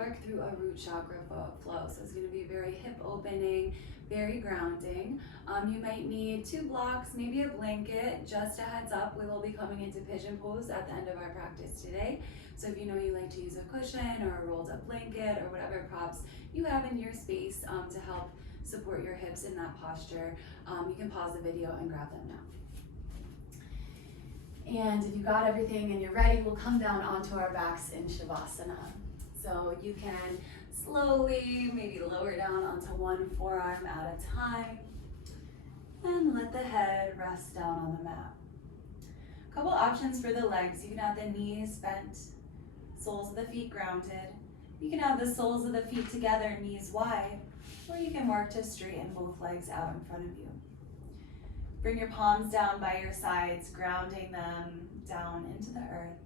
work through a root chakra flow. So it's going to be very hip opening, very grounding. You might need 2 blocks, maybe a blanket. Just a heads up, we will be coming into pigeon pose at the end of our practice today. So if you know you like to use a cushion or a rolled up blanket or whatever props you have in your space to help support your hips in that posture, you can pause the video and grab them now. And if you got everything and you're ready, we'll come down onto our backs in Shavasana. So you can slowly maybe lower down onto one forearm at a time and let the head rest down on the mat. A couple options for the legs. You can have the knees bent, soles of the feet grounded. You can have the soles of the feet together, knees wide, or you can work to straighten both legs out in front of you. Bring your palms down by your sides, grounding them down into the earth.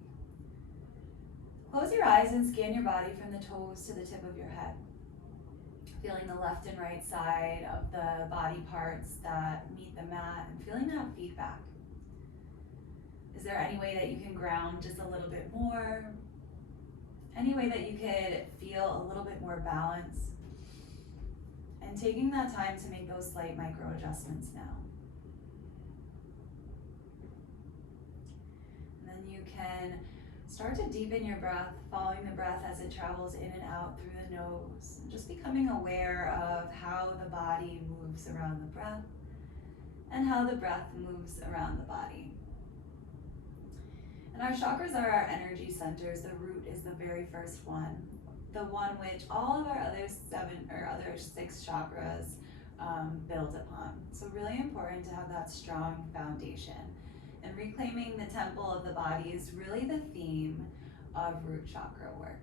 Close your eyes and scan your body from the toes to the tip of your head. Feeling the left and right side of the body parts that meet the mat and feeling that feedback. Is there any way that you can ground just a little bit more? Any way that you could feel a little bit more balance? And taking that time to make those slight micro adjustments now. You can start to deepen your breath, following the breath as it travels in and out through the nose, and just becoming aware of how the body moves around the breath and how the breath moves around the body. And our chakras are our energy centers. The root is the very first one, the one which all of our other 6 chakras build upon. So really important to have that strong foundation. And reclaiming the temple of the body is really the theme of root chakra work.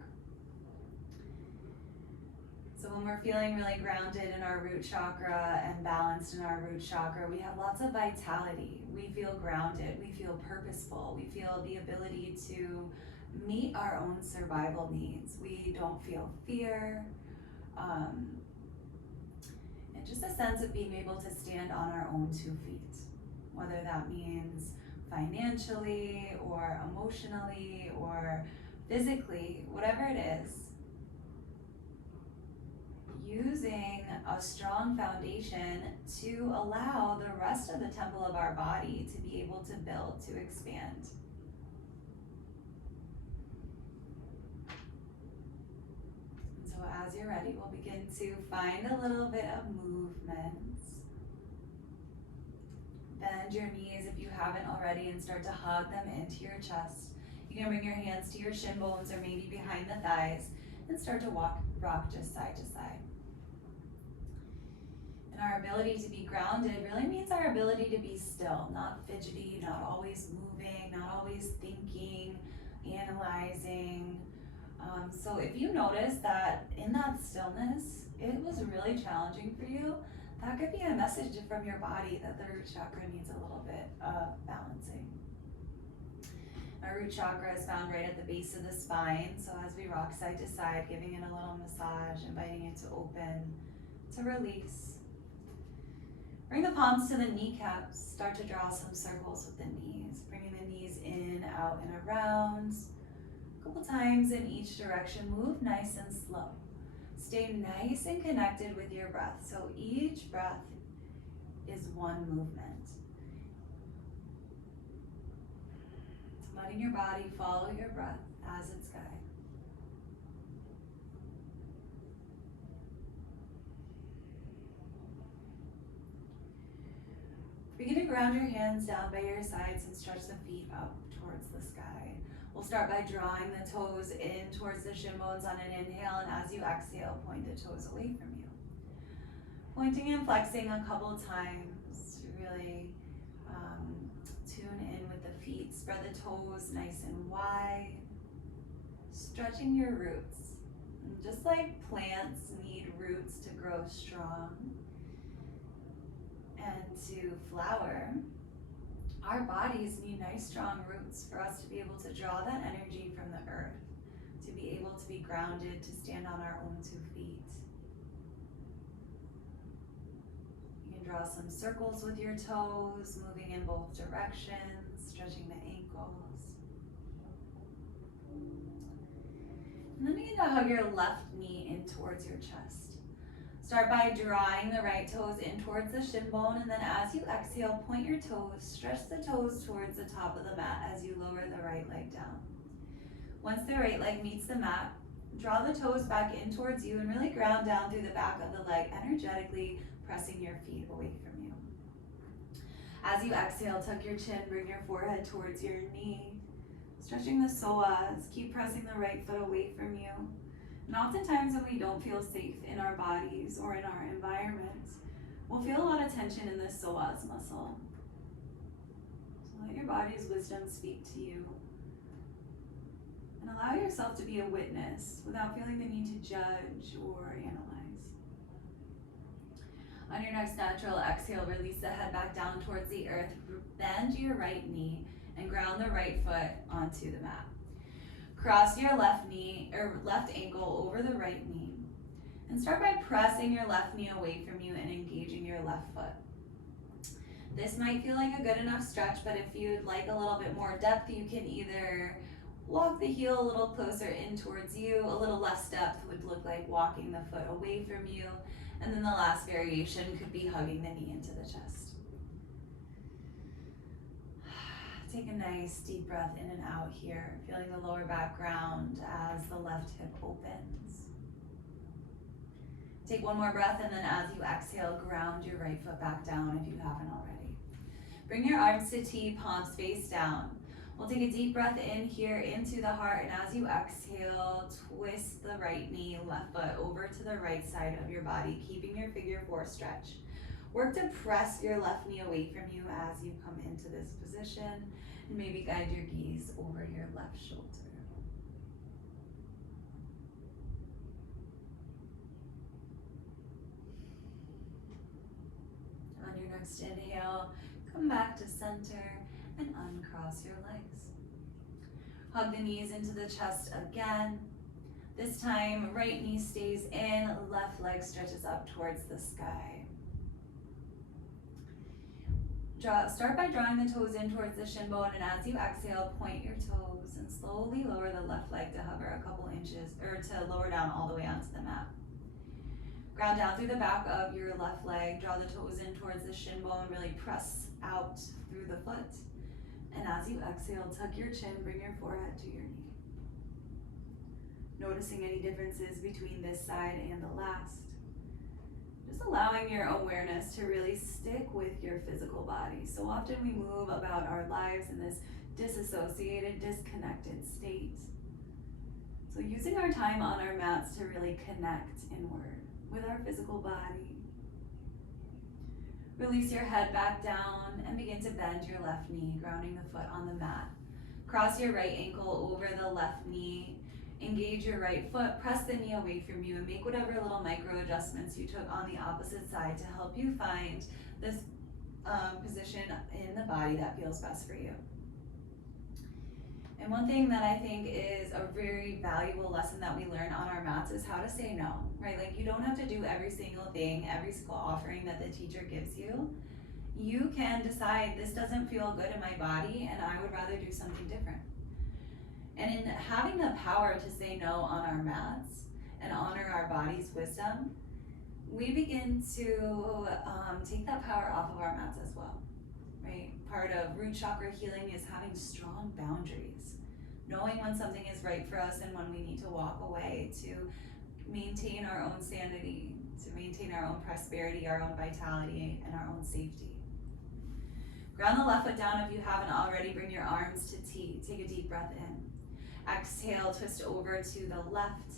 So when we're feeling really grounded in our root chakra and balanced in our root chakra, we have lots of vitality. We feel grounded, we feel purposeful, we feel the ability to meet our own survival needs. We don't feel fear, and just a sense of being able to stand on our own 2 feet, whether that means financially or emotionally or physically, whatever it is. Using a strong foundation to allow the rest of the temple of our body to be able to build, to expand. And so as you're ready, we'll begin to find a little bit of movement. Bend your knees if you haven't already and start to hug them into your chest. You can bring your hands to your shin bones or maybe behind the thighs and start to rock just side to side. And our ability to be grounded really means our ability to be still, not fidgety, not always moving, not always thinking, analyzing. So if you notice that in that stillness, it was really challenging for you, that could be a message from your body that the root chakra needs a little bit of balancing. Our root chakra is found right at the base of the spine. So as we rock side to side, giving it a little massage, inviting it to open, to release. Bring the palms to the kneecaps. Start to draw some circles with the knees. Bringing the knees in, out, and around. A couple times in each direction. Move nice and slow. Stay nice and connected with your breath. So each breath is one movement. Letting your body follow your breath as its guide. Begin to ground your hands down by your sides and stretch the feet up towards the sky. We'll start by drawing the toes in towards the shin bones on an inhale, and as you exhale, point the toes away from you. Pointing and flexing a couple times to really tune in with the feet. Spread the toes nice and wide. Stretching your roots. And just like plants need roots to grow strong and to flower, our bodies need nice strong roots for us to be able to draw that energy from the earth, to be able to be grounded, to stand on our own 2 feet. You can draw some circles with your toes, moving in both directions, stretching the ankles. And then begin to hug your left knee in towards your chest. Start by drawing the right toes in towards the shin bone, and then as you exhale, point your toes, stretch the toes towards the top of the mat as you lower the right leg down. Once the right leg meets the mat, draw the toes back in towards you and really ground down through the back of the leg, energetically pressing your feet away from you. As you exhale, tuck your chin, bring your forehead towards your knee, stretching the psoas, keep pressing the right foot away from you. And oftentimes when we don't feel safe in our bodies or in our environment, we'll feel a lot of tension in the psoas muscle. So let your body's wisdom speak to you. And allow yourself to be a witness without feeling the need to judge or analyze. On your next natural exhale, release the head back down towards the earth. Bend your right knee and ground the right foot onto the mat. Cross your left knee or left ankle over the right knee. And start by pressing your left knee away from you and engaging your left foot. This might feel like a good enough stretch, but if you'd like a little bit more depth, you can either walk the heel a little closer in towards you. A little less depth would look like walking the foot away from you. And then the last variation could be hugging the knee into the chest. Take a nice deep breath in and out here, feeling the lower back ground as the left hip opens. Take one more breath, and then as you exhale, ground your right foot back down if you haven't already. Bring your arms to T, palms face down. We'll take a deep breath in here into the heart, and as you exhale, twist the right knee, left foot over to the right side of your body, keeping your figure four stretch. Work to press your left knee away from you as you come into this position, and maybe guide your gaze over your left shoulder. On your next inhale, come back to center and uncross your legs. Hug the knees into the chest again. This time, right knee stays in, left leg stretches up towards the sky. Start by drawing the toes in towards the shin bone, and as you exhale, point your toes and slowly lower the left leg to hover a couple inches, or to lower down all the way onto the mat. Ground down through the back of your left leg, draw the toes in towards the shin bone, really press out through the foot. And as you exhale, tuck your chin, bring your forehead to your knee. Noticing any differences between this side and the last. Just allowing your awareness to really stick with your physical body. So often we move about our lives in this disassociated, disconnected state. So using our time on our mats to really connect inward with our physical body. Release your head back down and begin to bend your left knee, grounding the foot on the mat. Cross your right ankle over the left knee. Engage your right foot, press the knee away from you, and make whatever little micro adjustments you took on the opposite side to help you find this position in the body that feels best for you. And one thing that I think is a very valuable lesson that we learn on our mats is how to say no, right? Like, you don't have to do every single thing, every single offering that the teacher gives you. You can decide, this doesn't feel good in my body and I would rather do something different. And in having the power to say no on our mats and honor our body's wisdom, we begin to take that power off of our mats as well, right? Part of root chakra healing is having strong boundaries, knowing when something is right for us and when we need to walk away to maintain our own sanity, to maintain our own prosperity, our own vitality, and our own safety. Ground the left foot down if you haven't already. Bring your arms to T. Take a deep breath in. Exhale, twist over to the left.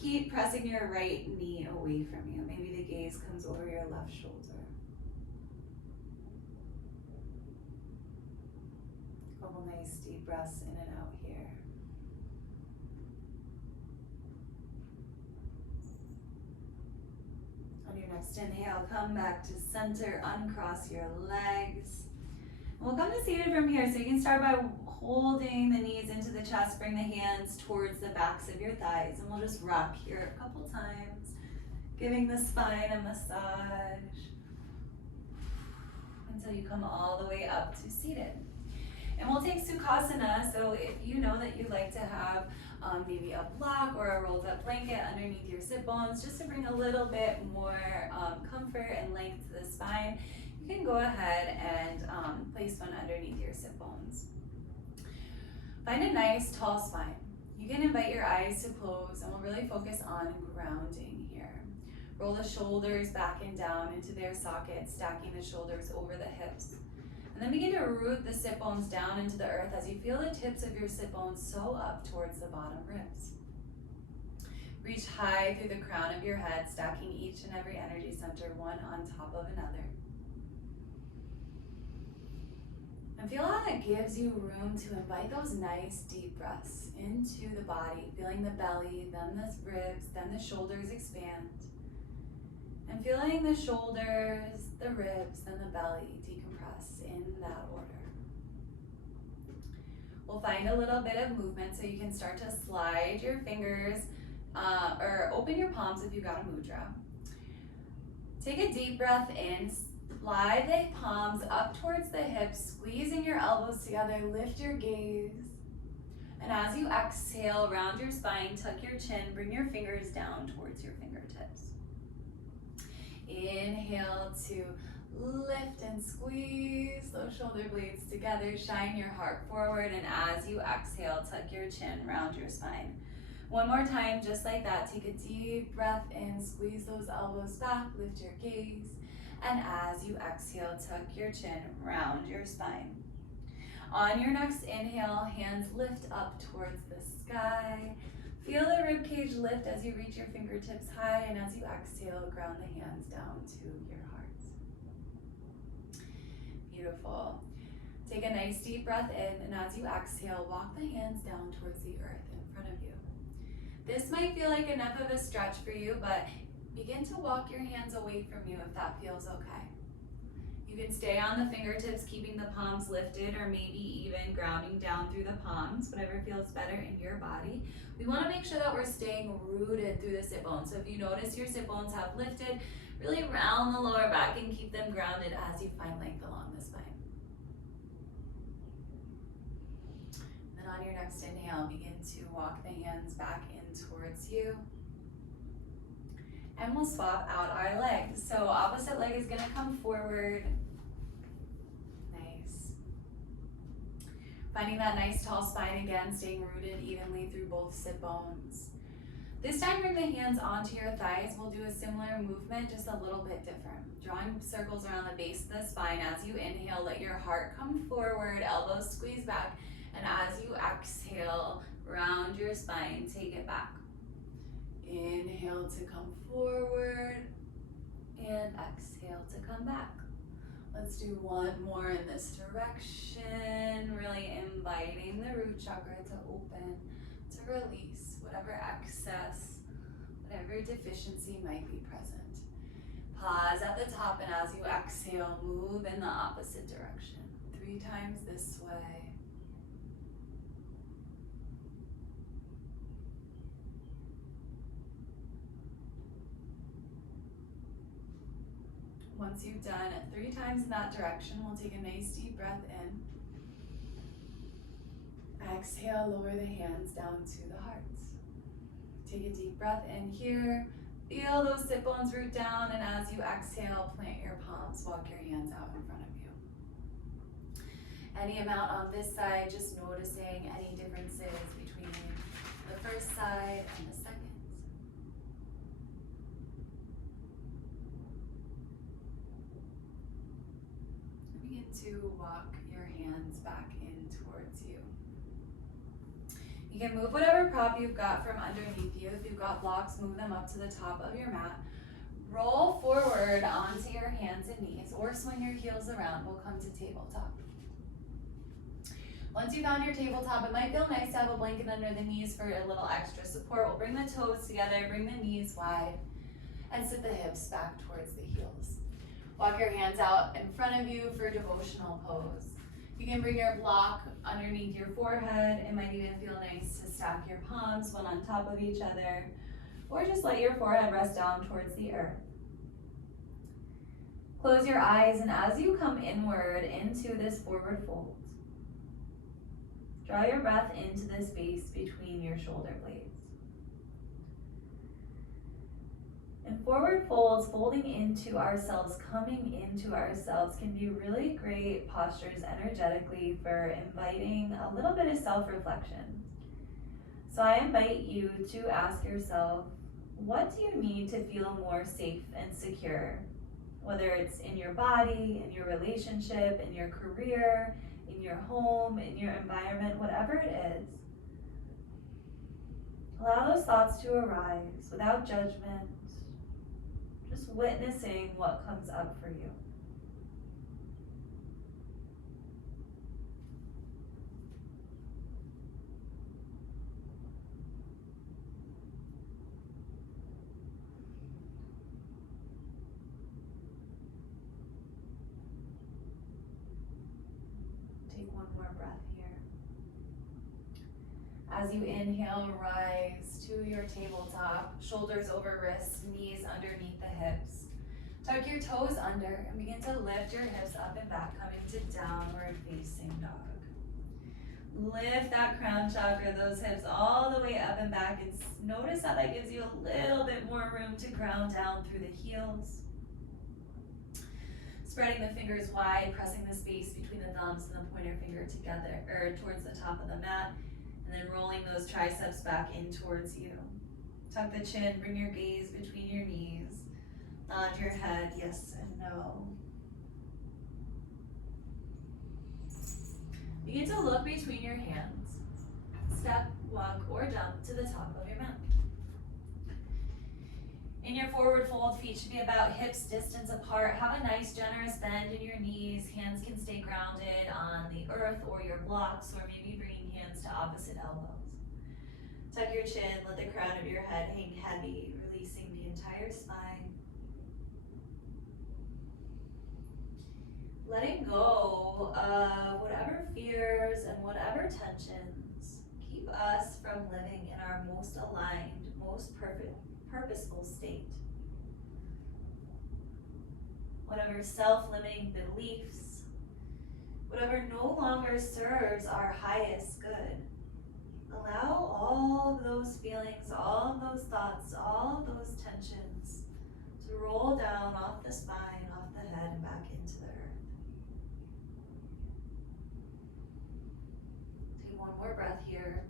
Keep pressing your right knee away from you. Maybe the gaze comes over your left shoulder. Couple nice deep breaths in and out here. On your next inhale, come back to center, uncross your legs. We'll come to seated from here, so you can start by holding the knees into the chest, bring the hands towards the backs of your thighs, and we'll just rock here a couple times, giving the spine a massage until you come all the way up to seated. And we'll take Sukhasana, so if you know that you'd like to have maybe a block or a rolled up blanket underneath your sit bones, just to bring a little bit more comfort and length to the spine. You can go ahead and place one underneath your sit bones. Find a nice tall spine. You can invite your eyes to close, and we'll really focus on grounding here. Roll the shoulders back and down into their sockets, stacking the shoulders over the hips. And then begin to root the sit bones down into the earth as you feel the tips of your sit bones sew up towards the bottom ribs. Reach high through the crown of your head, stacking each and every energy center one on top of another. And feel how that gives you room to invite those nice deep breaths into the body, feeling the belly, then the ribs, then the shoulders expand. And feeling the shoulders, the ribs, then the belly decompress in that order. We'll find a little bit of movement so you can start to slide your fingers or open your palms if you've got a mudra. Take a deep breath in. Slide the palms up towards the hips, squeezing your elbows together, lift your gaze. And as you exhale, round your spine, tuck your chin, bring your fingers down towards your fingertips. Inhale to lift and squeeze those shoulder blades together, shine your heart forward, and as you exhale, tuck your chin, round your spine. One more time, just like that, take a deep breath in, squeeze those elbows back, lift your gaze. And as you exhale, tuck your chin, round your spine. On your next inhale, hands lift up towards the sky. Feel the ribcage lift as you reach your fingertips high, and as you exhale, ground the hands down to your heart. Beautiful. Take a nice deep breath in, and as you exhale, walk the hands down towards the earth in front of you. This might feel like enough of a stretch for you, but begin to walk your hands away from you if that feels okay. You can stay on the fingertips, keeping the palms lifted, or maybe even grounding down through the palms, whatever feels better in your body. We want to make sure that we're staying rooted through the sit bones. So if you notice your sit bones have lifted, really round the lower back and keep them grounded as you find length along the spine. Then on your next inhale, begin to walk the hands back in towards you. And we'll swap out our legs. So opposite leg is gonna come forward. Nice. Finding that nice tall spine again, staying rooted evenly through both sit bones. This time bring the hands onto your thighs. We'll do a similar movement, just a little bit different. Drawing circles around the base of the spine. As you inhale, let your heart come forward, elbows squeeze back. And as you exhale, round your spine, take it back. Inhale to come forward and exhale to come back. Let's do one more in this direction, really inviting the root chakra to open, to release whatever excess, whatever deficiency might be present. Pause at the top, and as you exhale, move in the opposite direction. 3 times this way. Once you've done 3 times in that direction, we'll take a nice deep breath in. Exhale, lower the hands down to the heart. Take a deep breath in here. Feel those sit bones root down, and as you exhale, plant your palms, walk your hands out in front of you. Any amount on this side, just noticing any differences between the first side and the second. Begin to walk your hands back in towards you. You can move whatever prop you've got from underneath you. If you've got blocks, move them up to the top of your mat. Roll forward onto your hands and knees, or swing your heels around. We'll come to tabletop. Once you found your tabletop, it might feel nice to have a blanket under the knees for a little extra support. We'll bring the toes together, bring the knees wide, and sit the hips back towards the heels. Walk your hands out in front of you for devotional pose. You can bring your block underneath your forehead. It might even feel nice to stack your palms one on top of each other, or just let your forehead rest down towards the earth. Close your eyes, and as you come inward into this forward fold, Draw your breath into the space between your shoulder blades. And forward folds, folding into ourselves, coming into ourselves, can be really great postures energetically for inviting a little bit of self-reflection. So I invite you to ask yourself, what do you need to feel more safe and secure? Whether it's in your body, in your relationship, in your career, in your home, in your environment, whatever it is. Allow those thoughts to arise without judgment, just witnessing what comes up for you. Take one more breath here. As you inhale, rise to your tabletop, shoulders over wrists, knees underneath the hips. Tuck your toes under and begin to lift your hips up and back, coming to downward facing dog. Lift that crown chakra, those hips all the way up and back, and notice how that gives you a little bit more room to ground down through the heels. Spreading the fingers wide, pressing the space between the thumbs and the pointer finger together, or towards the top of the mat, and then rolling those triceps back in towards you. Tuck the chin, bring your gaze between your knees. Nod your head, yes and no. Begin to look between your hands. Step, walk, or jump to the top of your mat. In your forward fold, feet should be about hips distance apart. Have a nice generous bend in your knees. Hands can stay grounded on the earth or your blocks, or maybe bringing hands to opposite elbows. Tuck your chin, let the crown of your head hang heavy, releasing the entire spine. Letting go of whatever fears and whatever tensions keep us from living in our most aligned, most purposeful state. Whatever self-limiting beliefs, whatever no longer serves our highest good. Allow all of those feelings, all of those thoughts, all of those tensions to roll down off the spine, off the head, and back into the earth. Take one more breath here.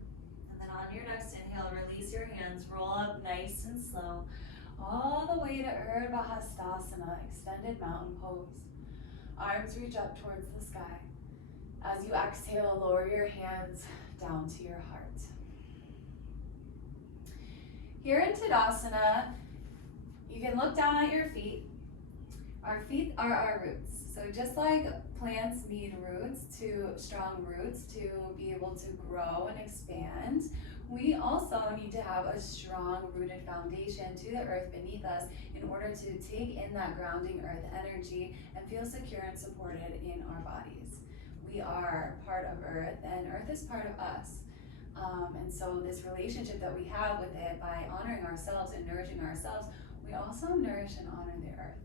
And then on your next inhale, release your hands, roll up nice and slow, all the way to Urdhva Hastasana, extended mountain pose. Arms reach up towards the sky. As you exhale, lower your hands down to your heart. Here in Tadasana, you can look down at your feet. Our feet are our roots. So just like plants need strong roots to be able to grow and expand, we also need to have a strong rooted foundation to the earth beneath us in order to take in that grounding earth energy and feel secure and supported in our bodies. We are part of earth and earth is part of us. And so this relationship that we have with it, by honoring ourselves and nourishing ourselves, we also nourish and honor the earth.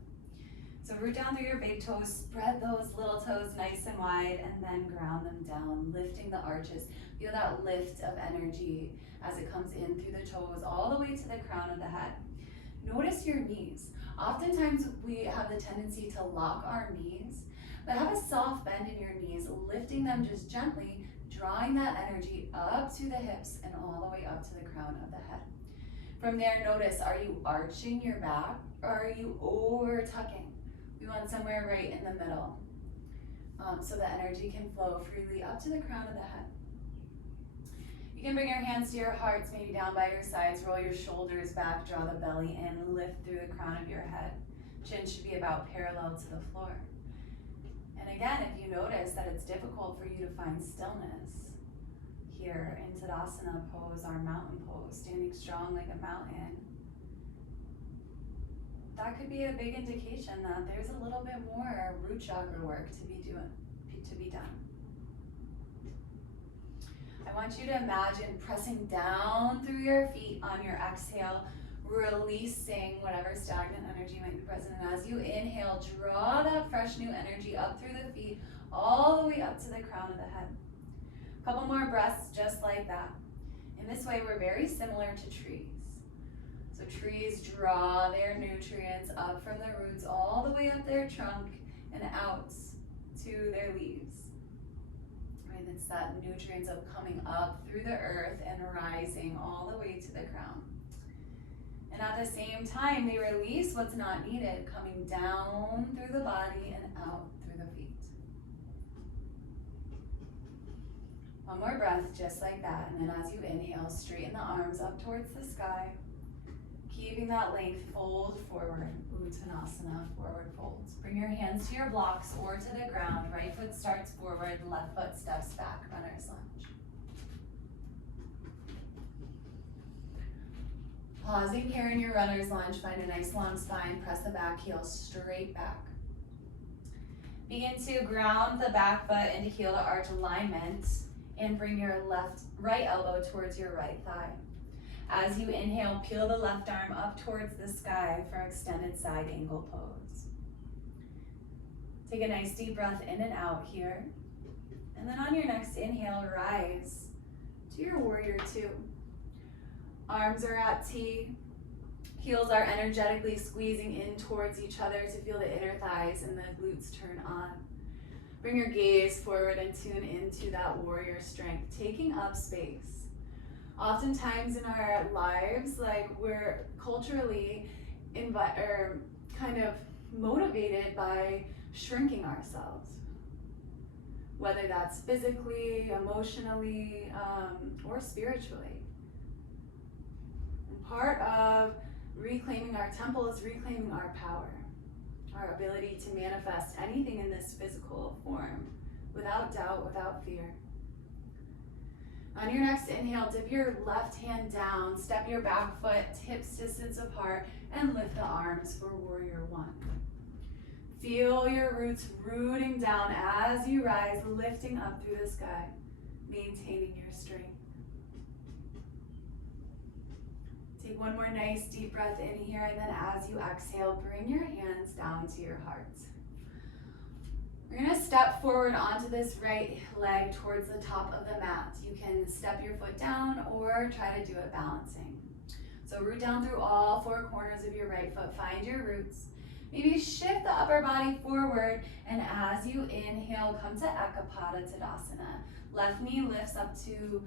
So root down through your big toes, spread those little toes nice and wide, and then ground them down, lifting the arches. Feel that lift of energy as it comes in through the toes, all the way to the crown of the head. Notice your knees. Oftentimes we have the tendency to lock our knees, but have a soft bend in your knees, lifting them just gently, drawing that energy up to the hips and all the way up to the crown of the head. From there, notice, are you arching your back or are you over tucking? We want somewhere right in the middle, so the energy can flow freely up to the crown of the head. You can bring your hands to your hearts, maybe down by your sides, roll your shoulders back, draw the belly in, lift through the crown of your head. Chin should be about parallel to the floor. And again, if you notice that it's difficult for you to find stillness here in Tadasana pose, our mountain pose, standing strong like a mountain, that could be a big indication that there's a little bit more root chakra work to be done. I want you to imagine pressing down through your feet on your exhale, releasing whatever stagnant energy might be present. And as you inhale, draw that fresh new energy up through the feet, all the way up to the crown of the head. Couple more breaths just like that. In this way, we're very similar to trees. So trees draw their nutrients up from the roots all the way up their trunk and out to their leaves. Right? It's that nutrients of coming up through the earth and rising all the way to the crown. And at the same time, they release what's not needed, coming down through the body and out through the feet. One more breath, just like that. And then as you inhale, straighten the arms up towards the sky. Keeping that length, fold forward. Uttanasana, forward folds. Bring your hands to your blocks or to the ground. Right foot starts forward, left foot steps back, runner's lunge. Pausing here in your runner's lunge, find a nice long spine, press the back heel straight back. Begin to ground the back foot into heel to arch alignment and bring your right elbow towards your right thigh. As you inhale, peel the left arm up towards the sky for extended side angle pose. Take a nice deep breath in and out here. And then on your next inhale, rise to your warrior two. Arms are at T. Heels are energetically squeezing in towards each other to feel the inner thighs and the glutes turn on. Bring your gaze forward and tune into that warrior strength, taking up space. Oftentimes in our lives, like we're culturally kind of motivated by shrinking ourselves, whether that's physically, emotionally, or spiritually. And part of reclaiming our temple is reclaiming our power, our ability to manifest anything in this physical form without doubt, without fear. On your next inhale, dip your left hand down, step your back foot hips distance apart, and lift the arms for warrior one. Feel your roots rooting down as you rise, lifting up through the sky, maintaining your strength. Take one more nice deep breath in here, and then as you exhale, bring your hands down to your heart. We're gonna step forward onto this right leg towards the top of the mat. You can step your foot down or try to do it balancing. So root down through all four corners of your right foot. Find your roots. Maybe shift the upper body forward, and as you inhale, come to Ekapada Tadasana. Left knee lifts up to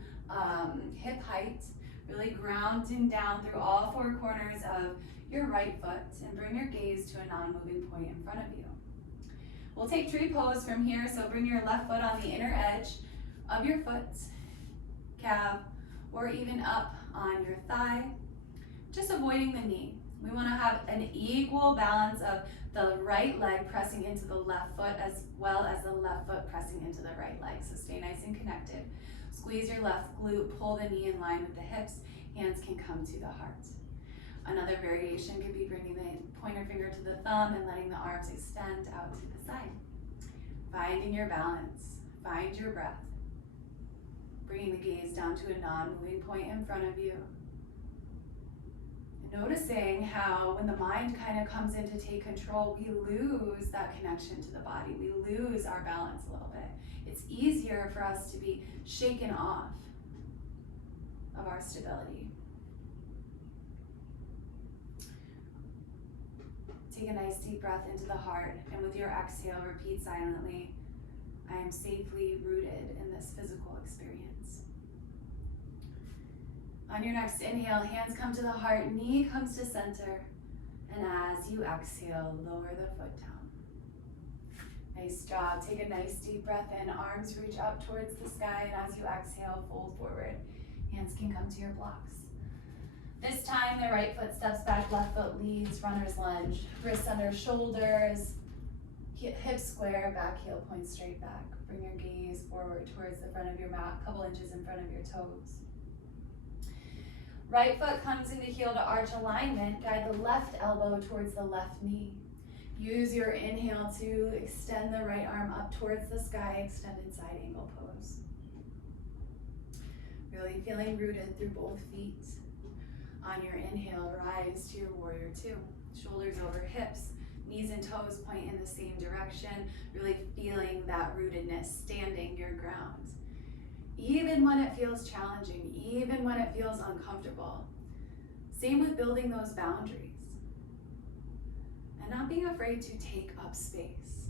hip height, really grounding down through all four corners of your right foot, and bring your gaze to a non-moving point in front of you. We'll take tree pose from here, so bring your left foot on the inner edge of your foot, calf, or even up on your thigh, just avoiding the knee. We want to have an equal balance of the right leg pressing into the left foot as well as the left foot pressing into the right leg. So stay nice and connected. Squeeze your left glute, pull the knee in line with the hips. Hands can come to the heart. Another variation could be bringing the pointer finger to the thumb and letting the arms extend out to the side. Finding your balance, find your breath. Bringing the gaze down to a non-moving point in front of you. And noticing how when the mind kind of comes in to take control, we lose that connection to the body. We lose our balance a little bit. It's easier for us to be shaken off of our stability. Take a nice deep breath into the heart, and with your exhale, repeat silently, I am safely rooted in this physical experience. On your next inhale, hands come to the heart, knee comes to center, and as you exhale, lower the foot down. Nice job. Take a nice deep breath in, arms reach up towards the sky, and as you exhale, fold forward. Hands can come to your blocks. This time, the right foot steps back, left foot leads, runner's lunge. Wrists under shoulders, hips square, back heel points straight back. Bring your gaze forward towards the front of your mat, a couple inches in front of your toes. Right foot comes into heel to arch alignment. Guide the left elbow towards the left knee. Use your inhale to extend the right arm up towards the sky, extended side angle pose. Really feeling rooted through both feet. On your inhale, rise to your warrior two. Shoulders over hips, knees and toes point in the same direction, really feeling that rootedness, standing your ground. even when it feels challenging, even when it feels uncomfortable. Same with building those boundaries and not being afraid to take up space.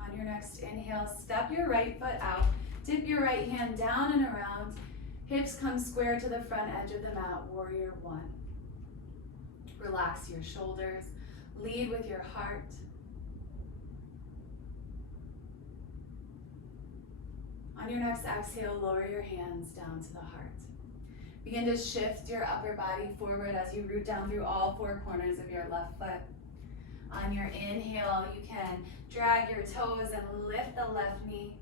On your next inhale, step your right foot out, dip your right hand down and around, hips come square to the front edge of the mat, warrior one. Relax your shoulders, lead with your heart. On your next exhale, lower your hands down to the heart. Begin to shift your upper body forward as you root down through all four corners of your left foot. On your inhale, you can drag your toes and lift the left knee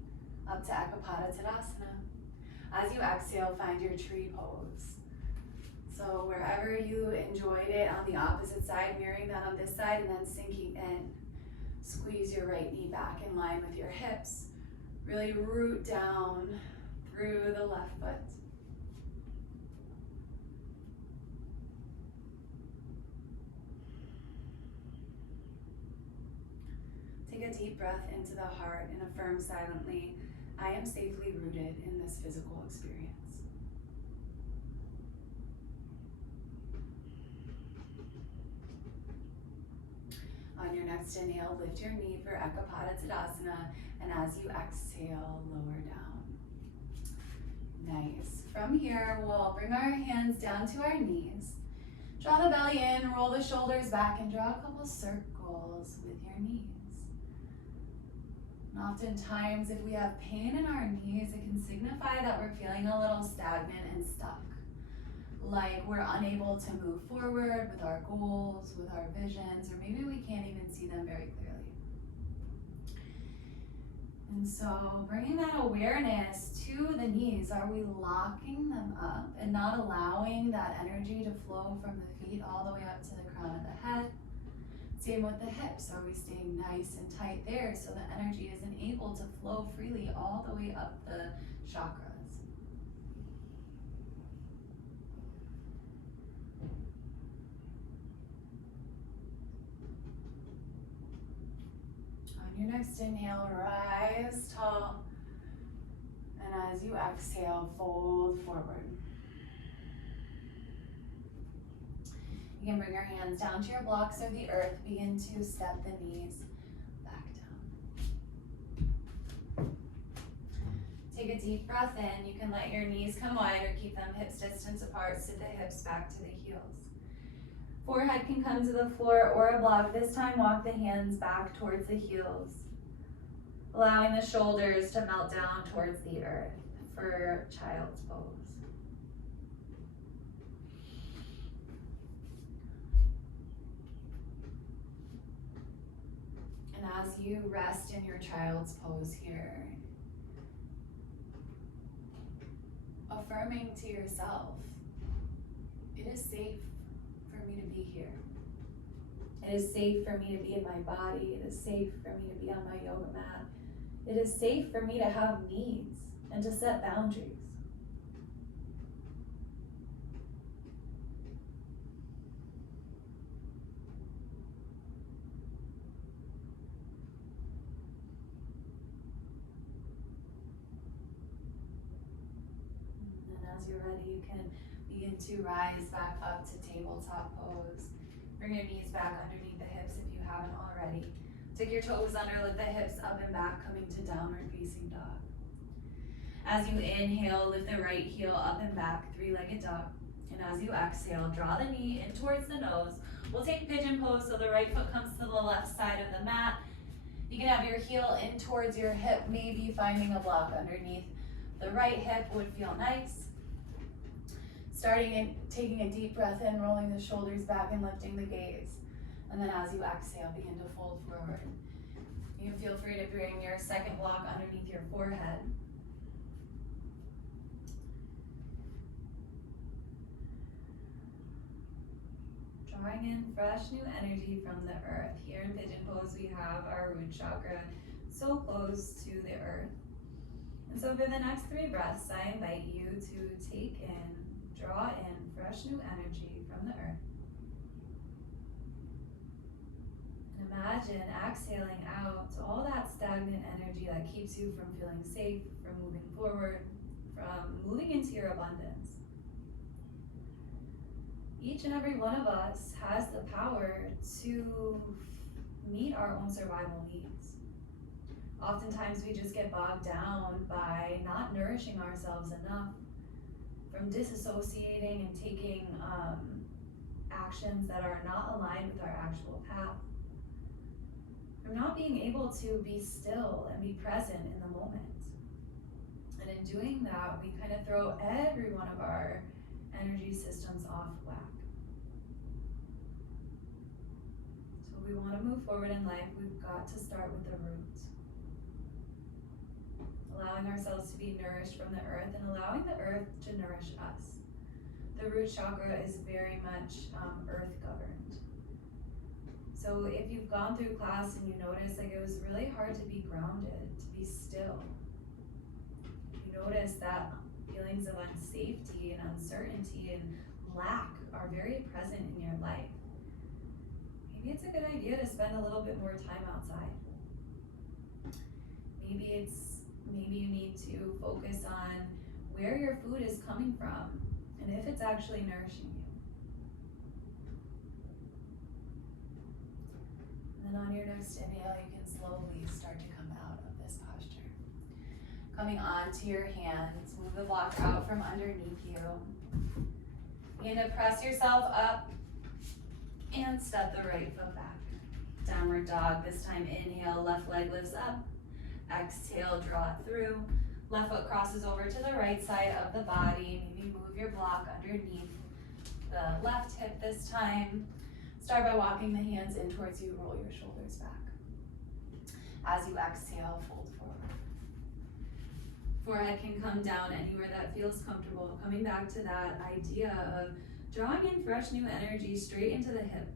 up to Ekapada Tadasana. As you exhale, find your tree pose. So wherever you enjoyed it on the opposite side, mirroring that on this side and then sinking in. Squeeze your right knee back in line with your hips. Really root down through the left foot. Take a deep breath into the heart and affirm silently, I am safely rooted in this physical experience. On your next inhale, lift your knee for Ekapada Tadasana, and as you exhale, lower down. Nice. From here, we'll bring our hands down to our knees. Draw the belly in, roll the shoulders back, and draw a couple circles with your knees. And oftentimes, if we have pain in our knees, it can signify that we're feeling a little stagnant and stuck. Like we're unable to move forward with our goals, with our visions, or maybe we can't even see them very clearly. And so bringing that awareness to the knees, are we locking them up and not allowing that energy to flow from the feet all the way up to the crown of the head? Same with the hips. Are we staying nice and tight there so the energy isn't able to flow freely all the way up the chakras? On your next inhale, rise tall. And as you exhale, fold forward. You can bring your hands down to your blocks of the earth. Begin to step the knees back down. Take a deep breath in. You can let your knees come wide or keep them hips distance apart. Sit the hips back to the heels. Forehead can come to the floor or a block. This time, walk the hands back towards the heels, allowing the shoulders to melt down towards the earth for child's pose. And as you rest in your child's pose here, affirming to yourself, it is safe for me to be here. It is safe for me to be in my body. It is safe for me to be on my yoga mat. It is safe for me to have needs and to set boundaries. As you're ready, you can begin to rise back up to tabletop pose. Bring your knees back underneath the hips if you haven't already. Tuck your toes under, lift the hips up and back, coming to downward facing dog. As you inhale, lift the right heel up and back, three-legged dog. And as you exhale, draw the knee in towards the nose. We'll take pigeon pose so the right foot comes to the left side of the mat. You can have your heel in towards your hip, maybe finding a block underneath the right hip would feel nice. Starting in, taking a deep breath in, rolling the shoulders back and lifting the gaze. And then as you exhale, begin to fold forward. You can feel free to bring your second block underneath your forehead. Drawing in fresh new energy from the earth. Here in pigeon pose, we have our root chakra so close to the earth. And so for the next 3 breaths, I invite you to take in, draw in fresh new energy from the earth. And imagine exhaling out all that stagnant energy that keeps you from feeling safe, from moving forward, from moving into your abundance. Each and every one of us has the power to meet our own survival needs. Oftentimes we just get bogged down by not nourishing ourselves enough, from disassociating and taking actions that are not aligned with our actual path, from not being able to be still and be present in the moment. And in doing that, we kind of throw every one of our energy systems off whack. So if we want to move forward in life, we've got to start with the root. Allowing ourselves to be nourished from the earth and allowing the earth to nourish us. The root chakra is very much earth governed. So if you've gone through class and you notice like it was really hard to be grounded, to be still, you notice that feelings of unsafety and uncertainty and lack are very present in your life, maybe it's a good idea to spend a little bit more time outside. Maybe you need to focus on where your food is coming from and if it's actually nourishing you. And then on your next inhale, you can slowly start to come out of this posture. Coming onto your hands, move the block out from underneath you. Begin to press yourself up and step the right foot back. Downward dog, this time inhale, left leg lifts up. Exhale, draw it through. Left foot crosses over to the right side of the body. Maybe move your block underneath the left hip this time. Start by walking the hands in towards you, roll your shoulders back. As you exhale, fold forward. Forehead can come down anywhere that feels comfortable. Coming back to that idea of drawing in fresh new energy straight into the hip.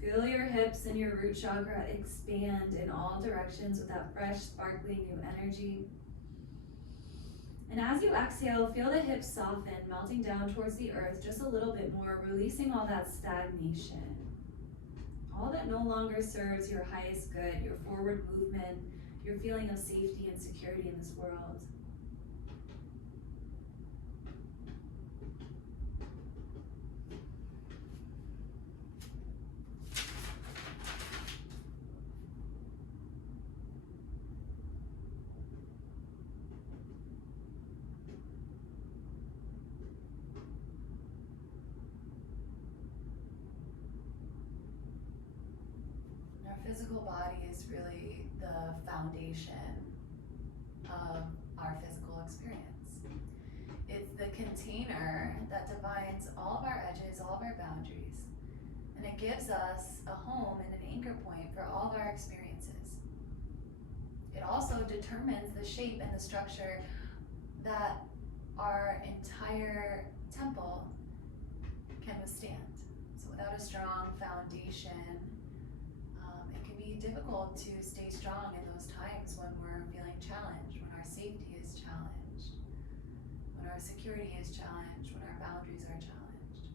Feel your hips and your root chakra expand in all directions with that fresh, sparkling new energy. And as you exhale, feel the hips soften, melting down towards the earth just a little bit more, releasing all that stagnation. All that no longer serves your highest good, your forward movement, your feeling of safety and security in this world. Physical body is really the foundation of our physical experience. It's the container that defines all of our edges, all of our boundaries, and it gives us a home and an anchor point for all of our experiences. It also determines the shape and the structure that our entire temple can withstand. So without a strong foundation, difficult to stay strong in those times when we're feeling challenged, when our safety is challenged, when our security is challenged, when our boundaries are challenged.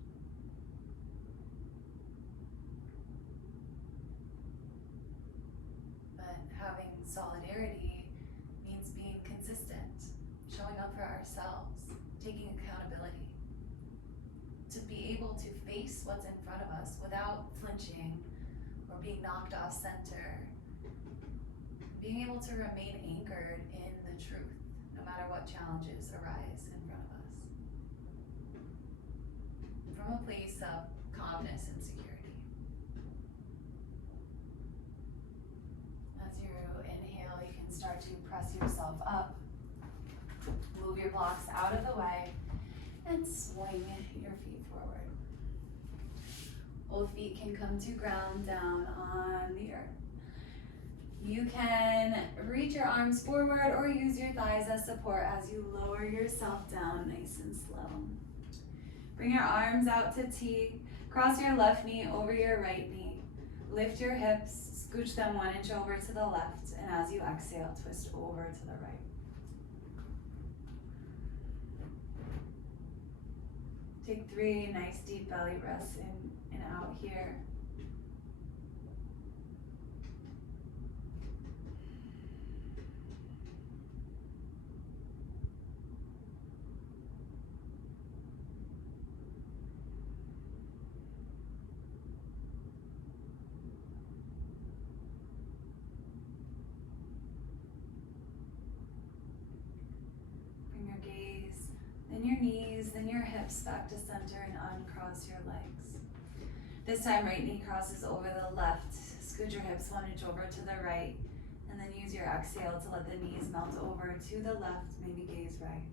But having solidarity means being consistent, showing up for ourselves, taking accountability, to be able to face what's in front of us without flinching or being knocked off center, being able to remain anchored in the truth, no matter what challenges arise in front of us. From a place of calmness and security. As you inhale, you can start to press yourself up, move your blocks out of the way, and swing your feet forward. Both feet can come to ground down on the earth. You can reach your arms forward or use your thighs as support as you lower yourself down nice and slow. Bring your arms out to T. Cross your left knee over your right knee. Lift your hips, scooch them 1 inch over to the left, and as you exhale, twist over to the right. Take 3 nice deep belly breaths in and out here. Lengthen your hips back to center and uncross your legs. This time, right knee crosses over the left. Scoot your hips 1 inch over to the right. And then use your exhale to let the knees melt over to the left, maybe gaze right.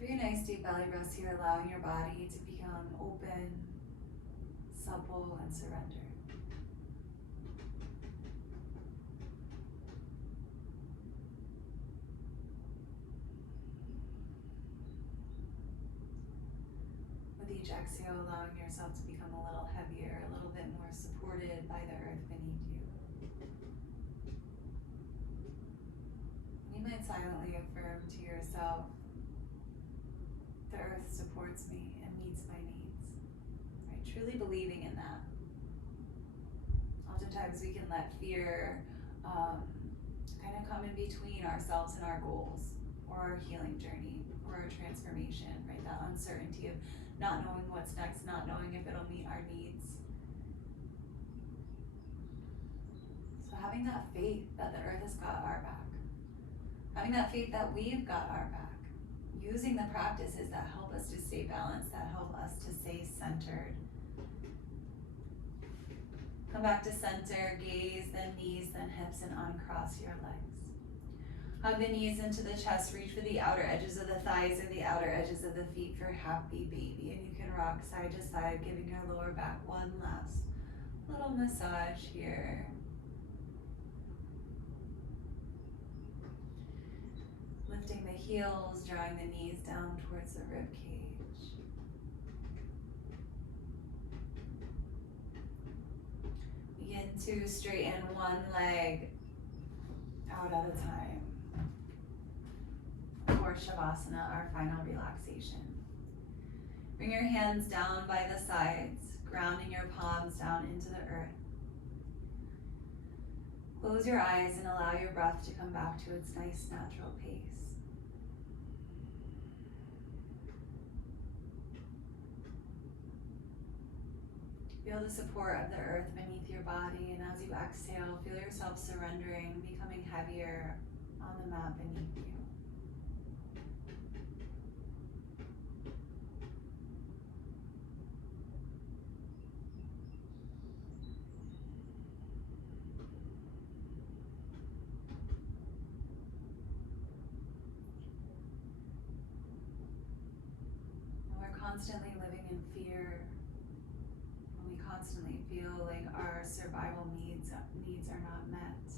3 nice deep belly breaths here, allowing your body to become open, supple, and surrender. With each exhale, allowing yourself to become a little heavier, a little bit more supported by the earth beneath you. You might silently affirm to yourself, the earth supports me and meets my needs. Right? Truly believing in that. Oftentimes we can let fear kind of come in between ourselves and our goals, or our healing journey, or our transformation, right? That uncertainty of not knowing what's next, not knowing if it'll meet our needs. So having that faith that the earth has got our back, having that faith that we've got our back, using the practices that help us to stay balanced, that help us to stay centered. Come back to center, gaze, then knees, then hips, and uncross your legs. Hug the knees into the chest, reach for the outer edges of the thighs or the outer edges of the feet for happy baby. And you can rock side to side, giving your lower back one last little massage here. Lifting the heels, drawing the knees down towards the rib cage. Begin to straighten one leg out at a time for Shavasana, our final relaxation. Bring your hands down by the sides, grounding your palms down into the earth. Close your eyes and allow your breath to come back to its nice natural pace. Feel the support of the earth beneath your body, and as you exhale, feel yourself surrendering, becoming heavier on the mat beneath you. We're constantly living in fear. We constantly feel like our survival needs are not met.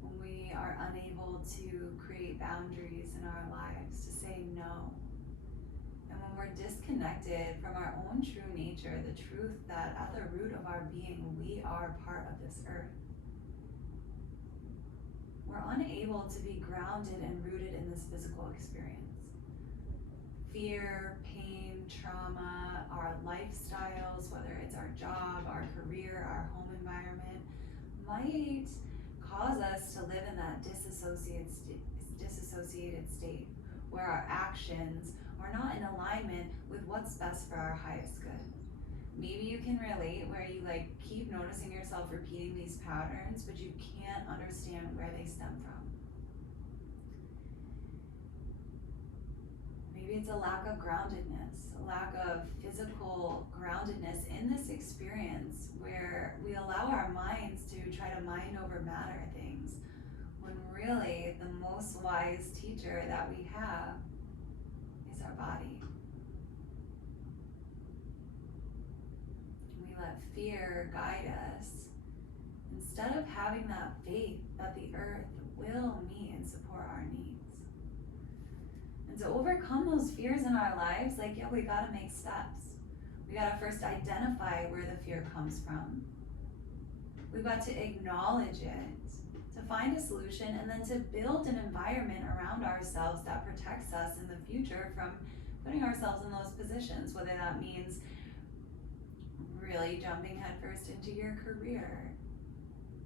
When we are unable to create boundaries in our lives, to say no. And when we're disconnected from our own true nature, the truth that at the root of our being, we are part of this earth. We're unable to be grounded and rooted in this physical experience. Fear, pain, trauma, our lifestyles, whether it's our job, our career, our home environment, might cause us to live in that disassociated state where our actions are not in alignment with what's best for our highest good. Maybe you can relate where you keep noticing yourself repeating these patterns, but you can't understand where they stem from. Maybe it's a lack of groundedness, a lack of physical groundedness in this experience where we allow our minds to try to mind over matter things, when really the most wise teacher that we have is our body. We let fear guide us instead of having that faith that the earth will meet and support our needs. And to overcome those fears in our lives, we gotta make steps. We gotta first identify where the fear comes from. We've got to acknowledge it, to find a solution, and then to build an environment around ourselves that protects us in the future from putting ourselves in those positions, whether that means really jumping headfirst into your career,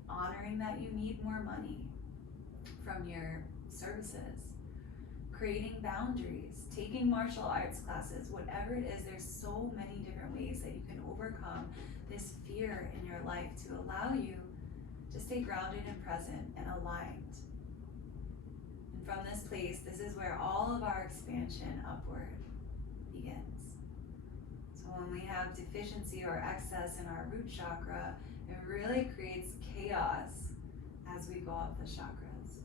honoring that you need more money from your services, creating boundaries, taking martial arts classes, whatever it is. There's so many different ways that you can overcome this fear in your life to allow you to stay grounded and present and aligned. And from this place, this is where all of our expansion upward begins. So when we have deficiency or excess in our root chakra, it really creates chaos as we go up the chakras.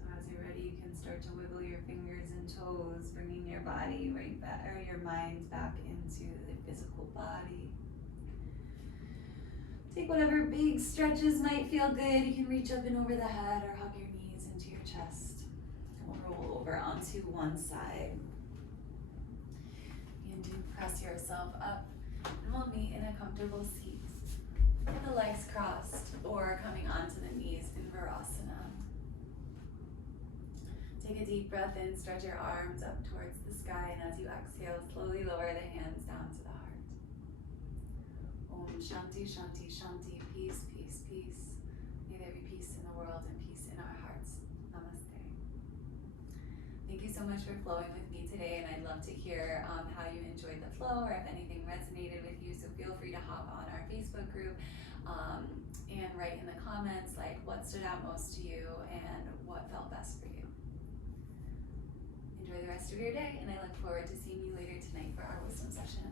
So as you're ready, you can start to wiggle your fingers and toes, bringing your body right back, or your mind back into the physical body. Take whatever big stretches might feel good. You can reach up and over the head or hug your knees into your chest. We'll roll over onto one side. And do press yourself up. And we'll meet in a comfortable seat with the legs crossed or coming onto the knees in Virasana. Take a deep breath in, stretch your arms up towards the sky, and as you exhale, slowly lower the hands down to the heart. Om Shanti, Shanti, Shanti, peace, peace, peace. May there be peace in the world and peace in our hearts. Namaste. Thank you so much for flowing with me today, and I'd love to hear how you enjoyed the flow or if anything resonated with you, so feel free to hop on our Facebook group and write in the comments like what stood out most to you and what felt best for you. Enjoy the rest of your day, and I look forward to seeing you later tonight for our wisdom session.